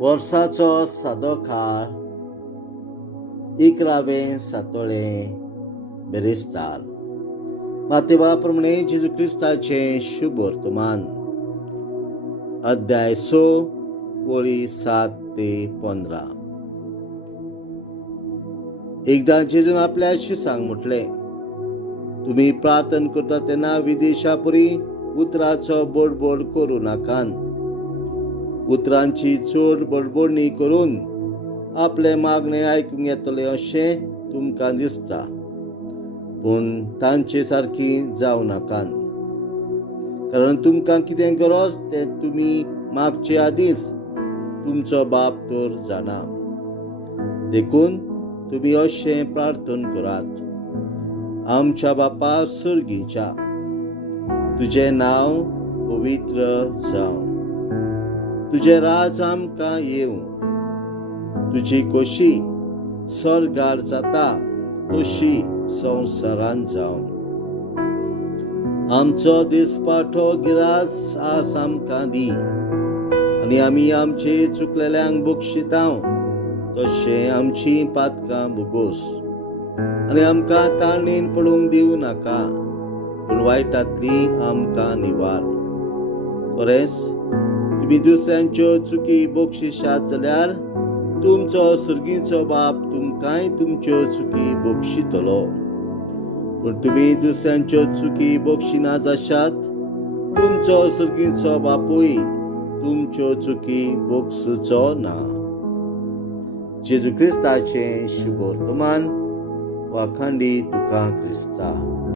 वर्साचो सादो काळ 11वें सातोळें बेरेस्तार. मातेवा प्रमाणे जेजू क्रिस्ताचें शुभ वर्तमान. अध्याय 6 वळी 7 ते 15. एकदां जेजून आपल्या शिष्यांक म्हटलें, तुमी प्रार्थना करता तेन्ना विदेशा परी उतराचो बडबड करूं नाकात. उतरांची चड बडबडणी करून आपले मागणे आयकूंक येतले अशें तुमकां दिसता, पूण तांचे सारकी जावं नाकात. कारण तुमकां कितें गरज तें तुमी मागचे आदींच तुमचो बाप तर जाणा. देखून तुमी अशें प्रार्थना करात: आमच्या बापा सर्गीच्या, तुजें नांव पवित्र जावं. तुजें राज आमकां येवं. तुजी खोशी स्वर्गार जाता तशी संवसारांत जावं. आमचो दिसपाठो गिरास आज आमकां दी, आनी आमी आमचे चुकलेल्यांक बक्षितांव तशें आमची पातकां बोगोस. आनी आमकां ताळणेन पडूंक दिवं नाका, पूण वायटांतली आमकां निवार. खरेंच तुमी दुसऱ्यांच्यो चुकी बक्षिशात जाल्यार तुमचो सुर्गीचो बाप तुमकांय तुमच्यो चुकी बक्षितलो. पूण तुमी दुसऱ्यांच्यो चुकी बक्षिना जाशात, तुमचो सुर्गीचो बापूय तुमच्यो चुकी बक्षुचो ना. जेजू क्रिस्ताचें शुभ वर्तमान. वाखांडी तुका क्रिस्ता.